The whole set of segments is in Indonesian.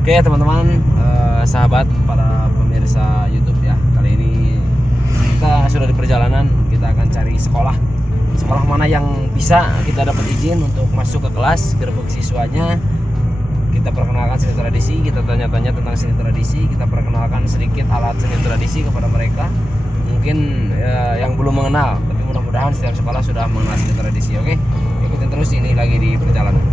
Oke teman-teman, sahabat para pemirsa YouTube ya, kali ini kita sudah di perjalanan. Kita akan cari sekolah mana yang bisa kita dapat izin untuk masuk ke kelas, gerbek siswanya. Kita perkenalkan seni tradisi, kita tanya-tanya tentang seni tradisi, kita perkenalkan sedikit alat seni tradisi kepada mereka. Mungkin yang belum mengenal, tapi mudah-mudahan setiap sekolah sudah mengenal seni tradisi. Oke, ikutin terus, ini lagi di perjalanan.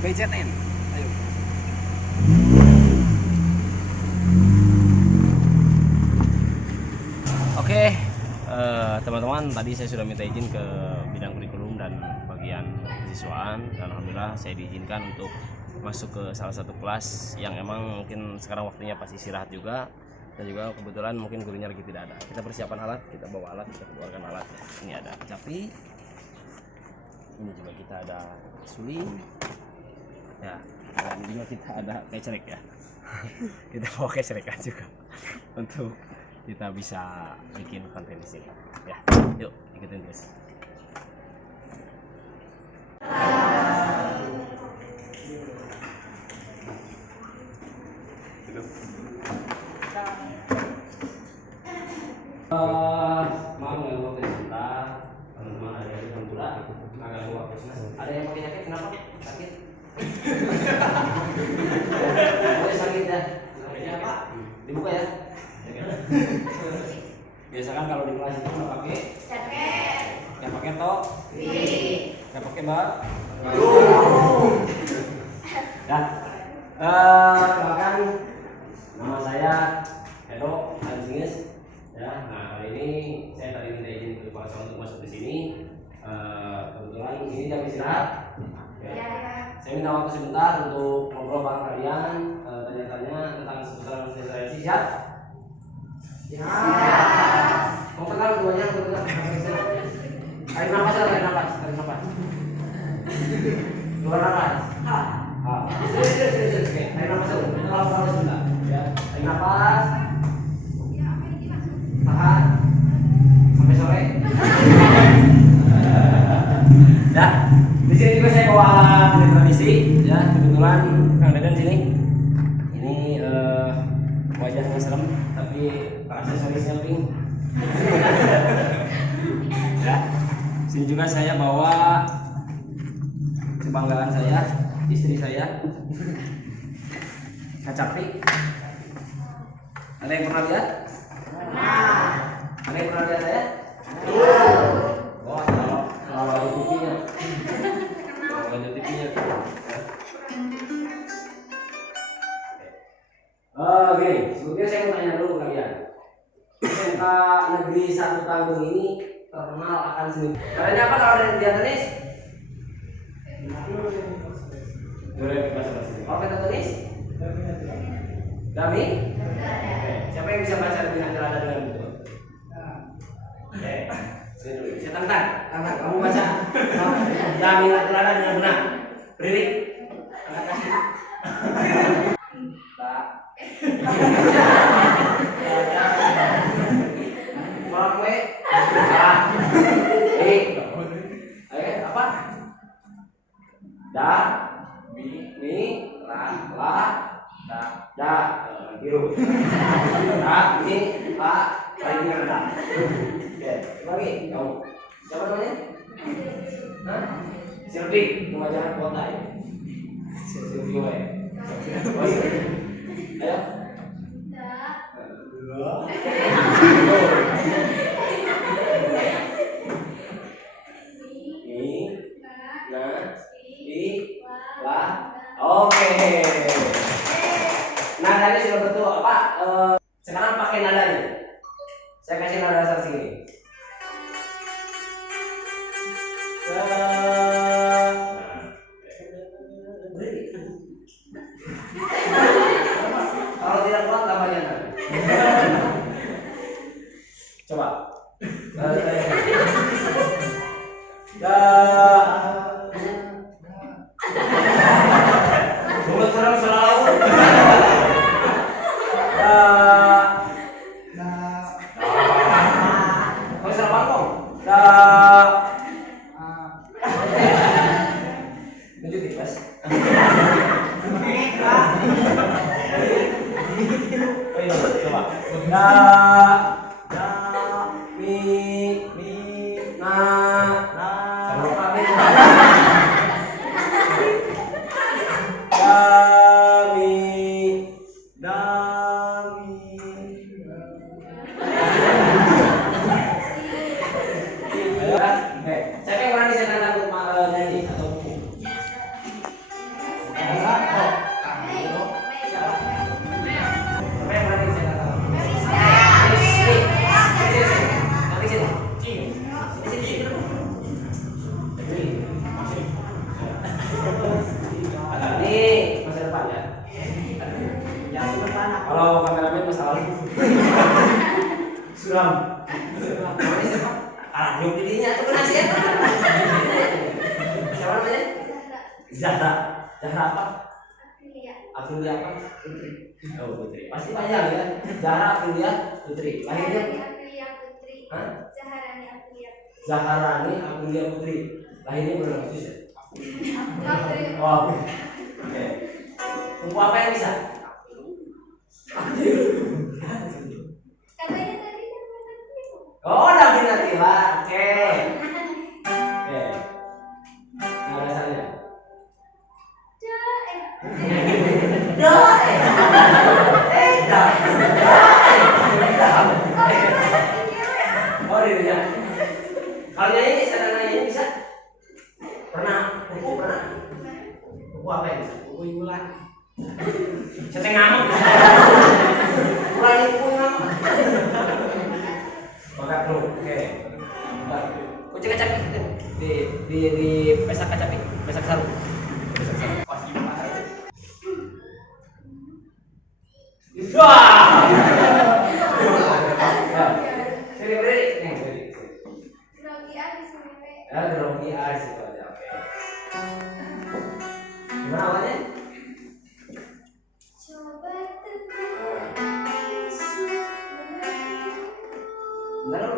BZN. Ayo. Oke, teman-teman, tadi saya sudah minta izin ke bidang kurikulum dan bagian siswaan, dan alhamdulillah saya diizinkan untuk masuk ke salah satu kelas yang emang mungkin sekarang waktunya pas istirahat juga, dan juga kebetulan mungkin gurunya lagi tidak ada. Kita persiapan alat, kita bawa alat, kita keluarkan alat. Ini ada kecapi, ini juga kita ada suling. Ya, dan juga kita ada kecerek ya. Kita bawa kecerekan juga untuk kita bisa bikin konten di sini. Ya, yuk ikutin terus. Mau nggak waktu sebentar, teman-teman, ada yang pemula, agak waktu ada yang pakai jaket, kenapa sakit? Oh, sakit ya? Sakitnya apa? Dibuka ya? Biasa kan kalau di kelas itu nggak pakai jaket, nggak pakai topi, nggak pakai baju. Dah. Kenalkan, nama saya Hedo Ansingis. Ya, nah kali ini saya tadi minta izin ke kepala sekolah untuk masuk di sini. Kebetulan ini jam istirahat. Ya. Saya minta waktu sebentar untuk ngobrol bareng kalian, tanya-tanya tentang seputaran sosialisasi. Siap? Ya. Mau kenal keduanya? Tarik nafas, tarik nafas. Keluar nafas. Oke, tarik nafas dulu. Nafas sebentar. Ya, tarik nafas. Tahan sampai sore. Ya, di sini juga saya bawa alat seni tradisi. Ya, kebetulan Kang Deden sini. Ini wajahnya serem, tapi aksesorisnya pink. Ya, sini juga saya bawa kebanggaan saya, istri saya, Kacapi. Ada yang pernah lihat? Ada yang pernah lihat saya? Oh, kalau ada TV-nya. Kalau ada TV-nya. Oke, sebelumnya saya mau tanya dulu kalian. SMK Negeri 1 Tanggung ini terkenal akan seni. Caranya apa kalau ada di tenis? Oke, tenis? Dami? Oke, siapa yang bisa baca dengan celana dengan betul? Oke, saya tantang, kamu baca. Dami dengan celana dengan benar. Berdiri. Angkat kaki. Tak. Mulai. Apa? Da, mi, la, da, biru. Da, mi, la, lagi rendah. Oke, lagi kamu. Siapa namanya? Hah? Sirdi, pengajaran kota ya. Sirdi, Oke. Nadanya sudah betul apa? Sekarang pakai nadanya. Saya kasih nada dasar sini. Kalau tidak kuat tambahnya nada. Coba. Mulut serem selalu. Kau salah panggung. Lanjut Mas. Coba. Siapa yang berani saya tantang untuk nyanyi atau buku? Siapa yang berani saya tantang? Nanti sini. Ini masa depan ya. Kalau kameramen masa lalu. Suram. Nyuk dirinya itu kena siapa? Siapa namanya? Zahra. Zahra apa? Aprilia apa? Putri. Oh Putri. Pasti panjang ya. Zahra Aprilia Putri. Lahirnya? Hah? Zaharani Aprilia Putri. Lahirnya bulan Agustus ya? Oh. Oke. Buku apa yang bisa? Oh, Nabi Natila. Oke. Oke. Nah, rasanya. Oh, dirinya. Kalau nyanyi bisa nyanyi bisa? Pernah? Buku pernah? Buku apa yang bisa? Buku Ibulan. Setengah ngamuk. Ulangi buku ngamuk. Makan dulu, oke. Kucing kacapi di pesak kacapi, pesak sarung. Wah. Sini beri, nih beri. Grogi Aris itu aja, oke. Gimana awalnya? Bentar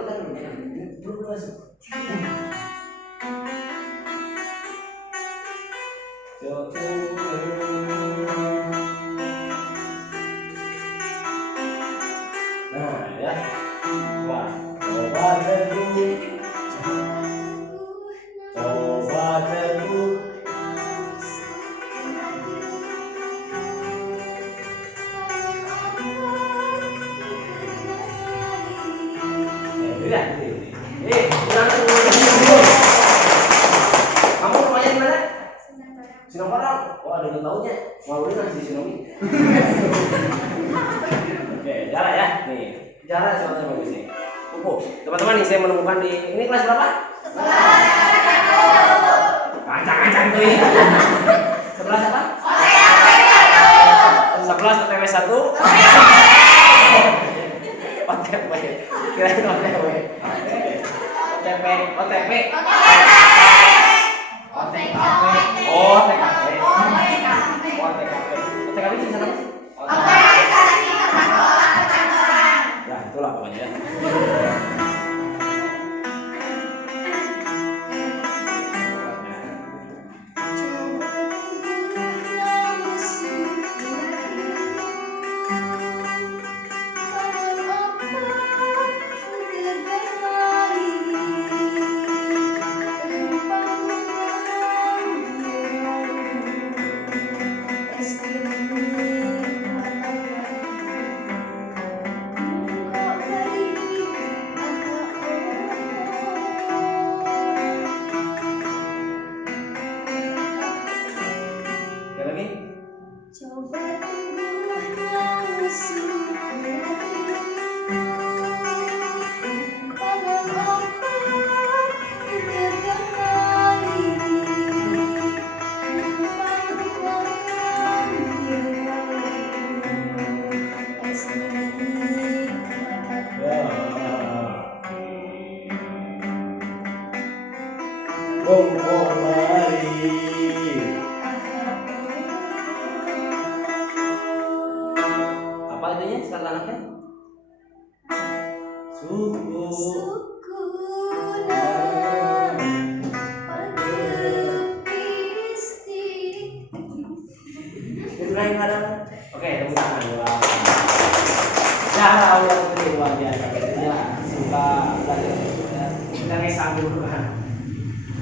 dulu masuk. Nah, ya. Wah, coba teguh. Coba teguh. Kamu rumahnya di mana? Sinoparang. Oh, ada yang tahunya. Mau beli nasi di Sinomi. Oke, jalan ya. Nih, jalan sama-sama di sini. Teman-teman nih saya menemukan di ini kelas berapa? Kancang-kancang tuh. Sebelah apa? 11 OTW 1. OTW. Kirain OTW. OTP. OTP. Oh, TKP. TKP di sana sih? Ya, itulah pokoknya. Coba tubuhmu syukuri kadang obat terkendali Apa intinya sekarang anaknya? Suku. Sukuna Pergepistik. Itu lain kadang. Oke, tepuk tangan. Wah. Cara Allah itu luar biasa. Ya, suka belajar. Kita ngesang dulu kan.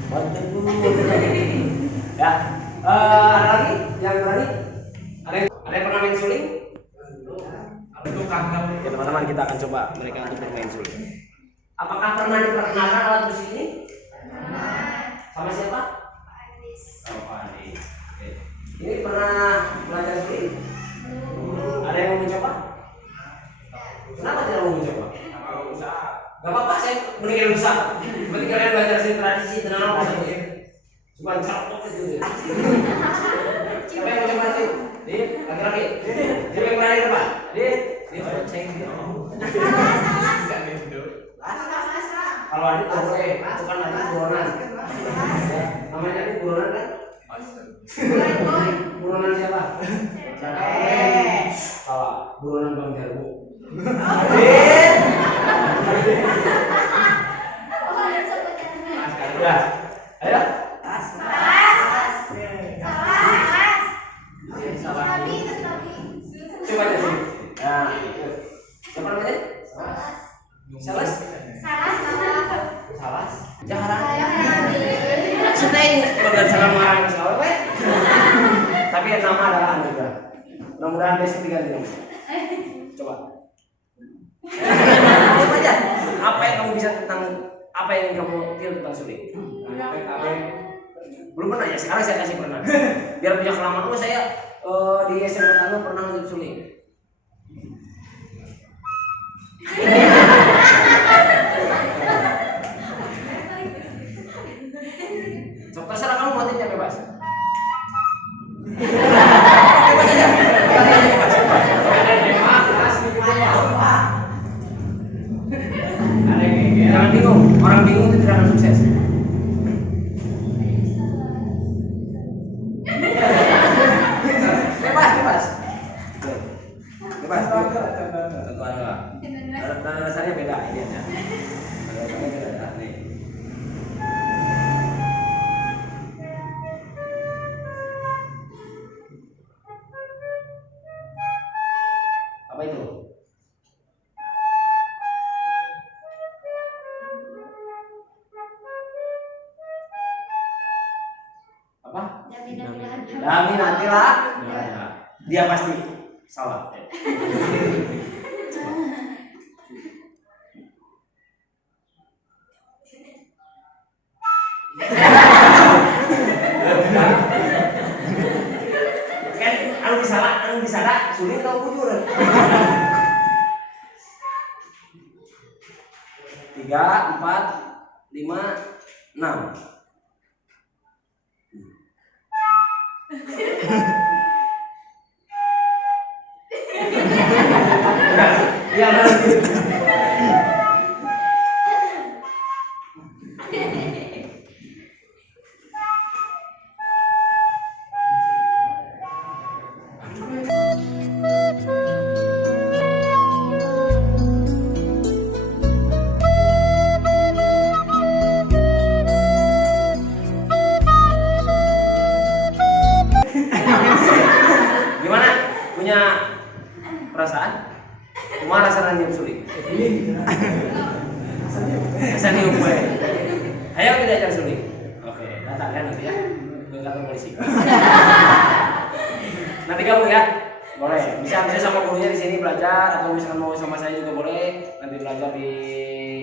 Waduh. Ya. Ada lagi yang berani? Ada yang pernah main suling? Ya teman-teman, kita akan coba mereka untuk bermain suling. Apakah pernah diperkenalkan alat musik ini? Sama siapa? Oh, Pak Andi. Oke. Ini pernah belajar suling? Ada yang mau mencoba? Kenapa tidak mau mencoba? Gak apa-apa, saya mendingan rusak. Berarti kalian belajar seni tradisi tenang apa saja. Cuma capok itu. Siapa yang mau coba sih? Laki-laki. Siapa yang berani depan? Cek. Kalau adik boleh, itu kan lagi buronan. Namanya adik buronan kan? Buronan siapa? Salah, buronan Bang Jarwo. Ya, ayo. Coba aja sih. Nah, siapa namanya? Salas. Salas. Jaharan. Seteng. Kalau salah marah salah weh. Tapi nama adalah juga. Mudah-mudahan besok diganti. Coba. Coba aja. Apa yang kamu bisa tentang apa yang kamu tahu tentang suling? Belum pernah ya. Sekarang saya kasih pernah. Biar punya kelamaan. Saya di SMA Tangga pernah untuk suling. Sok terserah kamu motifnya bebas. Bebas aja. Jangan bingung. Orang bingung itu tidak akan sukses. Bebas. Contoh adalah. Dan dasarnya beda ini ya. Dasarnya beda nih. Apa itu? Apa? Dami nantilah. Dia pasti salah. Kan anu bisa sulit atau bujur. 3, 4, 5, 6. Ya, gimana? Punya perasaan? Cuma rasa nyium suling. Rasa nyium gue. Ayo kita ajar suling. Oke, datang kan nanti ya ke kantor polisi. Nanti kamu ya, boleh. Bisa sama gurunya di sini belajar atau misalkan mau sama saya juga boleh. Nanti belajar di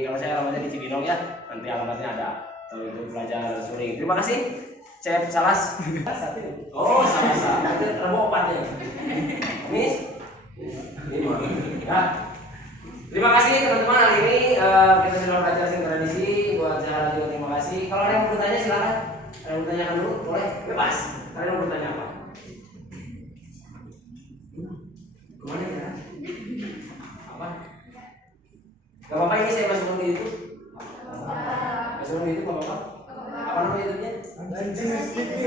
kalau saya alamatnya di Cibinong ya. Nanti alamatnya ada. Kalau itu belajar suling. Terima kasih. Chef Salas. Oh, Salas. Nanti rebo 4 ya. Kamis 5. Ya. Terima kasih teman-teman, hari ini kita sudah belajar seni tradisi. Buat Zahra juga terima kasih. Kalau ada yang mau bertanya silakan. Ada yang bertanyakan dulu, boleh, bebas. Kalian mau bertanya apa? Kemana ya? Apa? Gak apa-apa, ini saya masukin ke YouTube. Masukin ke YouTube, gak apa-apa. Apa nama YouTube-nya? Rancinges TV.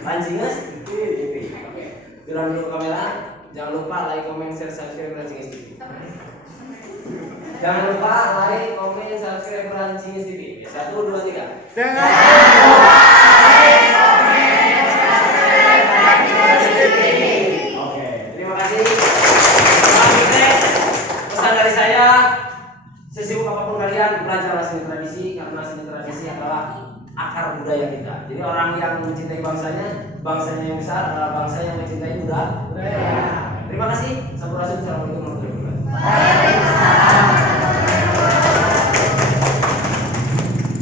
Rancinges TV. Oke. Turun dulu ke kamera. Jangan lupa like, comment, share, subscribe Rancinges TV. Jangan lupa like, comment, subscribe Rancinges TV. 1, 2, 3. Jangan Oke, terima kasih. Selanjutnya pesan dari saya, sesibuk apapun kalian belajarlah seni tradisi, karena seni tradisi adalah akar budaya kita. Jadi orang yang mencintai bangsanya, bangsanya yang besar adalah bangsa yang mencintai budaya. Terima kasih. Sampurasun. Assalamualaikum warahmatullahi wabarakatuh.